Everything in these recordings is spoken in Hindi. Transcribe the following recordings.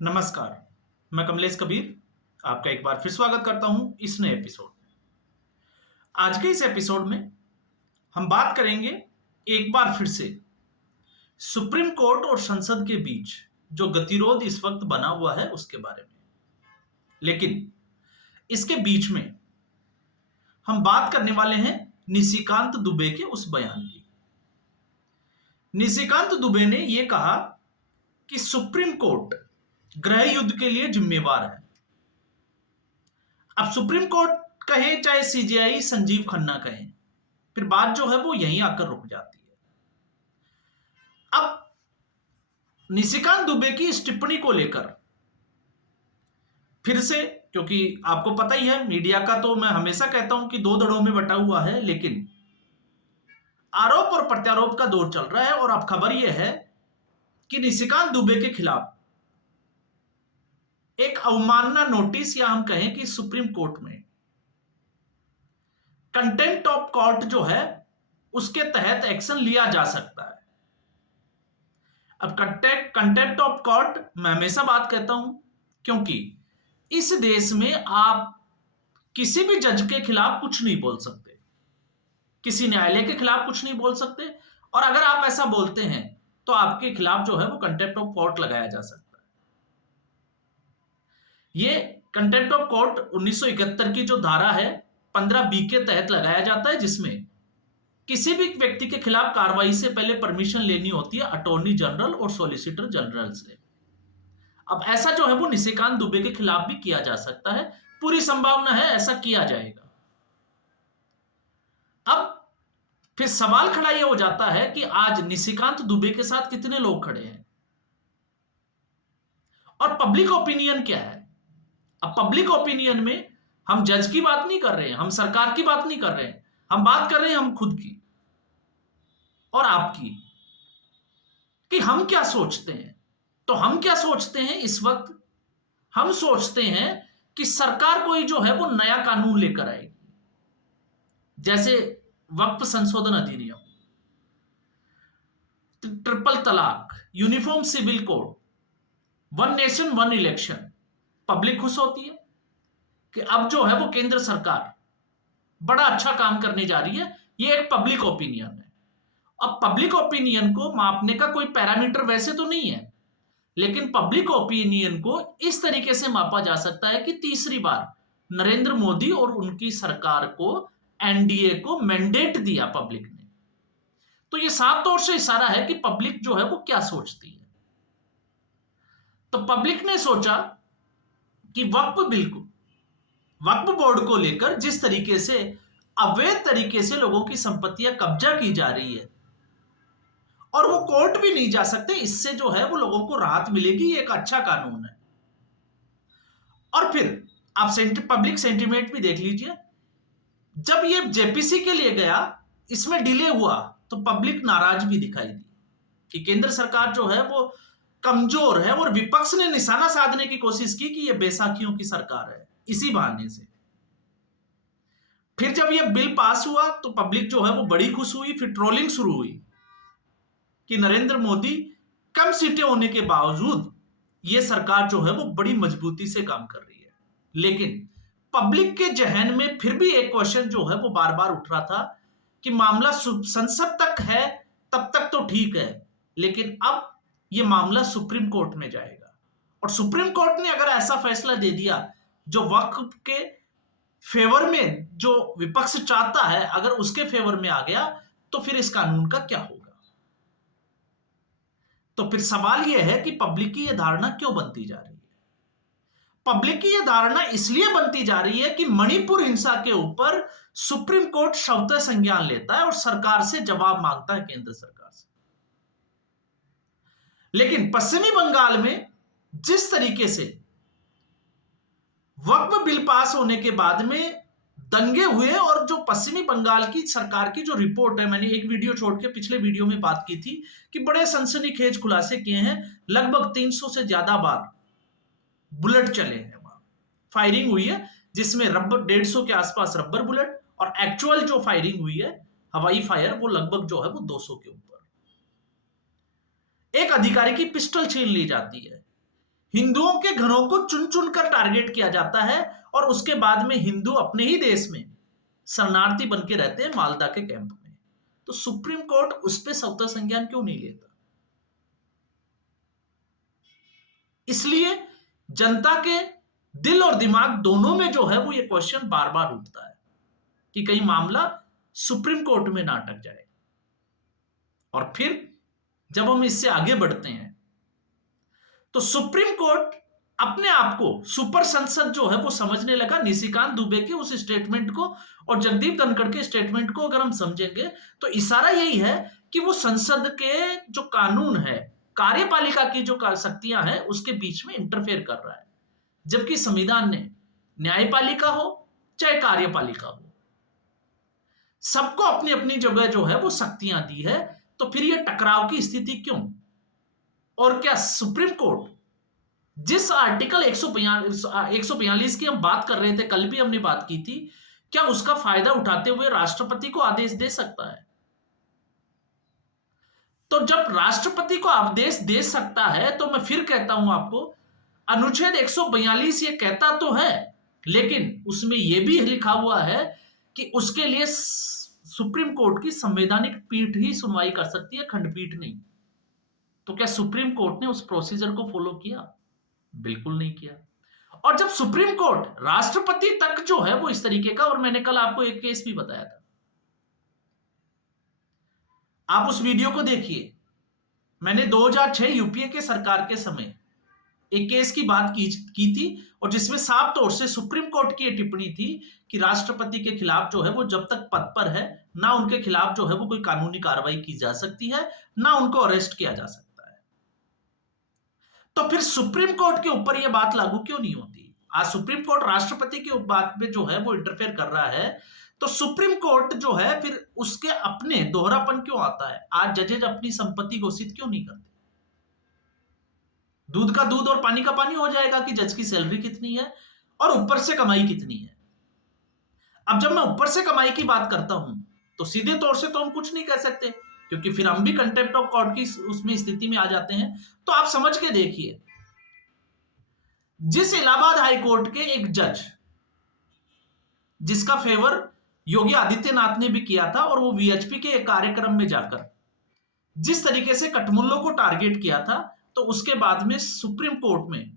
नमस्कार, मैं कमलेश कबीर आपका एक बार फिर स्वागत करता हूं इस नए एपिसोड में। आज के इस एपिसोड में हम बात करेंगे एक बार फिर से सुप्रीम कोर्ट और संसद के बीच जो गतिरोध इस वक्त बना हुआ है उसके बारे में। लेकिन इसके बीच में हम बात करने वाले हैं निशिकांत दुबे के उस बयान की। निशिकांत दुबे ने यह कहा कि सुप्रीम कोर्ट गृह युद्ध के लिए जिम्मेवार है। अब सुप्रीम कोर्ट कहे चाहे सीजेआई संजीव खन्ना कहें, फिर बात जो है वो यहीं आकर रुक जाती है। अब निशिकांत दुबे की इस टिप्पणी को लेकर फिर से, क्योंकि आपको पता ही है मीडिया का तो मैं हमेशा कहता हूं कि दो धड़ों में बटा हुआ है, लेकिन आरोप और प्रत्यारोप का दौर चल रहा है। और अब खबर यह है कि निशिकांत दुबे के खिलाफ एक अवमानना नोटिस, या हम कहें कि सुप्रीम कोर्ट में कंटेम्प्ट ऑफ कोर्ट जो है उसके तहत एक्शन लिया जा सकता है। अब कंटेम्प्ट ऑफ कोर्ट मैं हमेशा बात कहता हूं, क्योंकि इस देश में आप किसी भी जज के खिलाफ कुछ नहीं बोल सकते, किसी न्यायालय के खिलाफ कुछ नहीं बोल सकते, और अगर आप ऐसा बोलते हैं तो आपके खिलाफ जो है वो कंटेम्प्ट ऑफ कोर्ट लगाया जा सकता है। ये कंटेम्प्ट ऑफ कोर्ट 1971 की जो धारा है 15B के तहत लगाया जाता है, जिसमें किसी भी व्यक्ति के खिलाफ कार्रवाई से पहले परमिशन लेनी होती है अटॉर्नी जनरल और सॉलिसिटर जनरल से। अब ऐसा जो है वो निशिकांत दुबे के खिलाफ भी किया जा सकता है, पूरी संभावना है ऐसा किया जाएगा। अब फिर सवाल खड़ा यह हो जाता है कि आज निशिकांत दुबे के साथ कितने लोग खड़े हैं और पब्लिक ओपिनियन क्या है। अब पब्लिक ओपिनियन में हम जज की बात नहीं कर रहे हैं, हम सरकार की बात नहीं कर रहे हैं, हम बात कर रहे हैं हम खुद की और आपकी, कि हम क्या सोचते हैं। तो हम क्या सोचते हैं इस वक्त? हम सोचते हैं कि सरकार कोई जो है वो नया कानून लेकर आएगी, जैसे वक्फ संशोधन अधिनियम, ट्रिपल तलाक, uniform civil code, one nation one election. Public खुश होती है कि अब जो है वो केंद्र सरकार बड़ा अच्छा काम करने जा रही है। ये एक पब्लिक ओपिनियन है। अब पब्लिक ओपिनियन को मापने का कोई पैरामीटर वैसे तो नहीं है, लेकिन पब्लिक ओपिनियन को इस तरीके से मापा जा सकता है कि तीसरी बार नरेंद्र मोदी और उनकी सरकार को, एनडीए को मैंडेट दिया पब्लिक ने। तो ये साफ तौर से इशारा है कि पब्लिक जो है वो क्या सोचती है। तो पब्लिक ने सोचा कि वक्फ बोर्ड को लेकर जिस तरीके से अवैध तरीके से लोगों की संपत्तियां कब्जा की जा रही है और वो कोर्ट भी नहीं जा सकते, इससे जो है वो लोगों को राहत मिलेगी, ये एक अच्छा कानून है। और फिर आप पब्लिक सेंटिमेंट भी देख लीजिए। जब ये जेपीसी के लिए गया, इसमें डिले हुआ, तो पब्लिक नाराज भी दिखाई दी कि केंद्र सरकार जो है वो कमजोर है, और विपक्ष ने निशाना साधने की कोशिश की कि ये बैसाखियों की सरकार है इसी बहाने से। फिर जब ये बिल पास हुआ तो पब्लिक जो है वो बड़ी खुश हुई। फिर ट्रोलिंग शुरू हुई कि नरेंद्र मोदी कम सीटें होने के बावजूद ये सरकार जो है वो बड़ी मजबूती से काम कर रही है। लेकिन पब्लिक के जहन में फिर भी एक क्वेश्चन जो है वो बार बार उठ रहा था कि मामला संसद तक है तब तक तो ठीक है, लेकिन अब ये मामला सुप्रीम कोर्ट में जाएगा, और सुप्रीम कोर्ट ने अगर ऐसा फैसला दे दिया जो वक्फ के फेवर में, जो विपक्ष चाहता है, अगर उसके फेवर में आ गया तो फिर इस कानून का क्या होगा। तो फिर सवाल यह है कि पब्लिक की यह धारणा क्यों बनती जा रही है। पब्लिक की यह धारणा इसलिए बनती जा रही है कि मणिपुर हिंसा के ऊपर सुप्रीम कोर्ट स्वतः संज्ञान लेता है और सरकार से जवाब मांगता है, केंद्र सरकार से। लेकिन पश्चिमी बंगाल में जिस तरीके से वक्फ बिल पास होने के बाद में दंगे हुए, और जो पश्चिमी बंगाल की सरकार की जो रिपोर्ट है, मैंने एक वीडियो छोड़ के पिछले वीडियो में बात की थी कि बड़े सनसनीखेज खुलासे किए हैं। लगभग 300 से ज्यादा बार बुलेट चले हैं, वहां फायरिंग हुई है, जिसमें रबर 150 के आसपास रबर बुलेट, और एक्चुअल जो फायरिंग हुई है हवाई फायर, वो लगभग जो है वो 200 के ऊपर। एक अधिकारी की पिस्टल छीन ली जाती है। हिंदुओं के घरों को चुन चुन कर टारगेट किया जाता है और उसके बाद में हिंदू अपने ही देश में शरणार्थी बन के रहते हैं मालदा के कैंप में। तो सुप्रीम कोर्ट उस पर स्वतः संज्ञान क्यों नहीं लेता? इसलिए जनता के दिल और दिमाग दोनों में जो है वो ये क्वेश्चन बार बार उठता है कि कहीं मामला सुप्रीम कोर्ट में ना अटक जाए। और फिर जब हम इससे आगे बढ़ते हैं तो सुप्रीम कोर्ट अपने आप को सुपर संसद जो है वो समझने लगा। निशिकांत दुबे के उस स्टेटमेंट को और जगदीप धनखड़ के स्टेटमेंट को अगर हम समझेंगे तो इशारा यही है कि वो संसद के जो कानून है, कार्यपालिका की जो शक्तियां हैं, उसके बीच में इंटरफेयर कर रहा है। जबकि संविधान ने न्यायपालिका हो चाहे कार्यपालिका हो, सबको अपनी अपनी जगह जो है वो शक्तियां दी है। तो फिर ये टकराव की स्थिति क्यों? और क्या सुप्रीम कोर्ट जिस आर्टिकल 142 की हम बात कर रहे थे, कल भी हमने बात की थी, क्या उसका फायदा उठाते हुए राष्ट्रपति को आदेश दे सकता है? तो जब राष्ट्रपति को आदेश दे सकता है तो मैं फिर कहता हूं आपको, अनुच्छेद 142 ये कहता तो है, लेकिन उसमें यह भी लिखा हुआ है कि उसके लिए सुप्रीम कोर्ट की संवैधानिक पीठ ही सुनवाई कर सकती है, खंडपीठ नहीं। तो क्या सुप्रीम कोर्ट ने उस प्रोसीजर को फॉलो किया? बिल्कुल नहीं किया। और जब सुप्रीम कोर्ट राष्ट्रपति तक जो है वो इस तरीके का, और मैंने कल आपको एक केस भी बताया था, आप उस वीडियो को देखिए। मैंने 2006 यूपीए के सरकार के समय एक केस की बात की थी और जिसमें साफ तौर से सुप्रीम कोर्ट की यह टिप्पणी थी कि राष्ट्रपति के खिलाफ जो है वो जब तक पद पर है, ना उनके खिलाफ जो है वो कोई कानूनी कार्रवाई की जा सकती है, ना उनको अरेस्ट किया जा सकता है। तो फिर सुप्रीम कोर्ट के ऊपर यह बात लागू क्यों नहीं होती? आज सुप्रीम कोर्ट राष्ट्रपति की बात में जो है वो इंटरफेयर कर रहा है, तो सुप्रीम कोर्ट जो है फिर उसके अपने दोहरापन क्यों आता है? आज जजेज अपनी संपत्ति घोषित क्यों नहीं करते? दूध का दूध और पानी का पानी हो जाएगा कि जज की सैलरी कितनी है और ऊपर से कमाई कितनी है। अब जब मैं ऊपर से कमाई की बात करता हूं तो सीधे तौर से तो हम कुछ नहीं कह सकते, क्योंकि फिर हम भी कंटेम्प्ट ऑफ कोर्ट की उसमें स्थिति में आ जाते हैं। तो आप समझ के देखिए, जिस इलाहाबाद हाई कोर्ट के एक जज, जिसका फेवर योगी आदित्यनाथ ने भी किया था, और वो वीएचपी के एक कार्यक्रम में जाकर जिस तरीके से कटमुल्लों को टारगेट किया था, तो उसके बाद में सुप्रीम कोर्ट में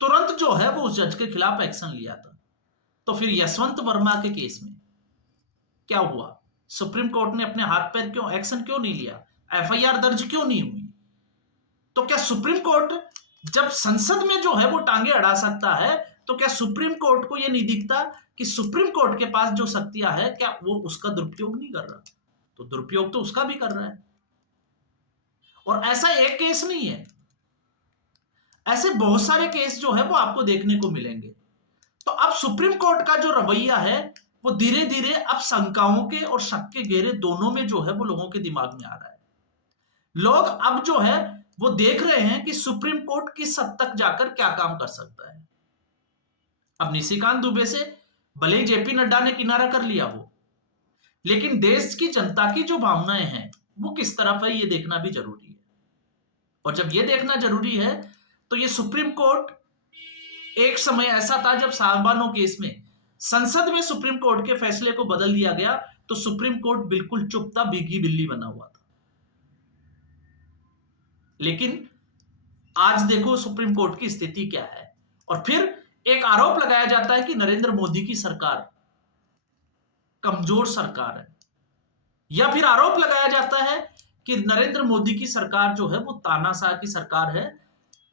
तुरंत जो है वो उस जज के खिलाफ एक्शन लिया था। तो फिर यशवंत वर्मा के केस में क्या हुआ? सुप्रीम कोर्ट ने अपने हाथ पैर क्यों एक्शन क्यों नहीं लिया? एफआईआर दर्ज क्यों नहीं हुई? तो क्या सुप्रीम कोर्ट जब संसद में जो है वो टांगे अड़ा सकता है, तो क्या सुप्रीम कोर्ट को यह नहीं दिखता कि सुप्रीम कोर्ट के पास जो शक्तियां है, क्या वो उसका दुरुपयोग नहीं कर रहा? तो दुरुपयोग तो उसका भी कर रहा है। और ऐसा एक केस नहीं है, ऐसे बहुत सारे केस जो है वो आपको देखने को मिलेंगे। तो अब सुप्रीम कोर्ट का जो रवैया है वो धीरे धीरे अब शंकाओं के और शक के घेरे दोनों में जो है वो लोगों के दिमाग में आ रहा है। लोग अब जो है वो देख रहे हैं कि सुप्रीम कोर्ट किस हद तक जाकर क्या काम कर सकता है। अब निशिकांत दुबे से भले ही जेपी नड्डा ने किनारा कर लिया हो, लेकिन देश की जनता की जो भावनाएं हैं वो किस तरफ है, ये देखना भी जरूरी है। और जब ये देखना जरूरी है तो ये सुप्रीम कोर्ट, एक समय ऐसा था जब साहबानो केस में संसद में सुप्रीम कोर्ट के फैसले को बदल दिया गया, तो सुप्रीम कोर्ट बिल्कुल चुप था, भीगी बिल्ली बना हुआ था। लेकिन आज देखो सुप्रीम कोर्ट की स्थिति क्या है। और फिर एक आरोप लगाया जाता है कि नरेंद्र मोदी की सरकार कमजोर सरकार है, या फिर आरोप लगाया जाता है कि नरेंद्र मोदी की सरकार जो है वो तानाशाह की सरकार है।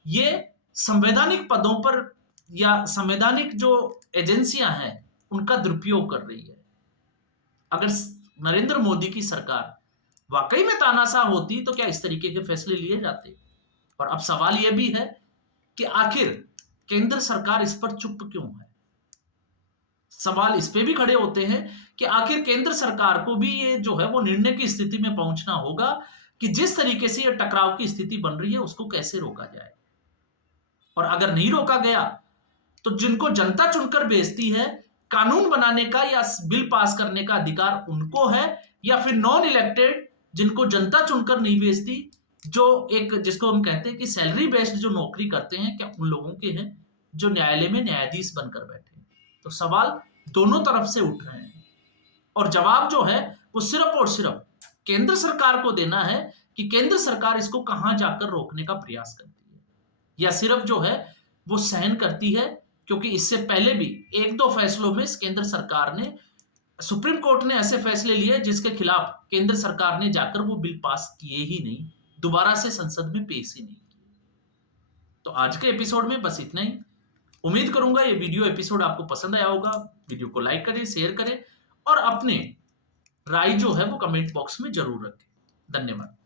ये संवैधानिक पदों पर या संवैधानिक जो एजेंसियां हैं उनका दुरुपयोग कर रही है। अगर नरेंद्र मोदी की सरकार वाकई में तानाशाह होती तो क्या इस तरीके के फैसले लिए जाते? और अब सवाल यह भी है कि आखिर केंद्र सरकार इस पर चुप क्यों है? सवाल इस पे भी खड़े होते हैं कि आखिर केंद्र सरकार को भी ये जो है वो निर्णय की स्थिति में पहुंचना होगा कि जिस तरीके से ये टकराव की स्थिति बन रही है उसको कैसे रोका जाए। और अगर नहीं रोका गया तो जिनको जनता चुनकर भेजती है, कानून बनाने का या बिल पास करने का अधिकार उनको है, या फिर नॉन इलेक्टेड जिनको जनता चुनकर नहीं भेजती जो एक जिसको हम कहते हैं कि सैलरी बेस्ड जो नौकरी करते हैं, क्या उन लोगों के हैं जो न्यायालय में न्यायाधीश बनकर बैठे हैं? तो सवाल दोनों तरफ से उठ रहे हैं और जवाब जो है वो सिर्फ और सिर्फ केंद्र सरकार को देना है कि केंद्र सरकार इसको कहां जाकर रोकने का प्रयास करती है, या सिर्फ जो है वो सहन करती है। क्योंकि इससे पहले भी एक दो फैसलों में केंद्र सरकार ने, सुप्रीम कोर्ट ने ऐसे फैसले लिए जिसके खिलाफ केंद्र सरकार ने जाकर वो बिल पास किए ही नहीं, दोबारा से संसद में पेश ही नहीं किए। तो आज के एपिसोड में बस इतना ही। उम्मीद करूंगा ये वीडियो एपिसोड आपको पसंद आया होगा। वीडियो को लाइक करें, शेयर करें और अपने राय जो है वो कमेंट बॉक्स में जरूर रखें। धन्यवाद।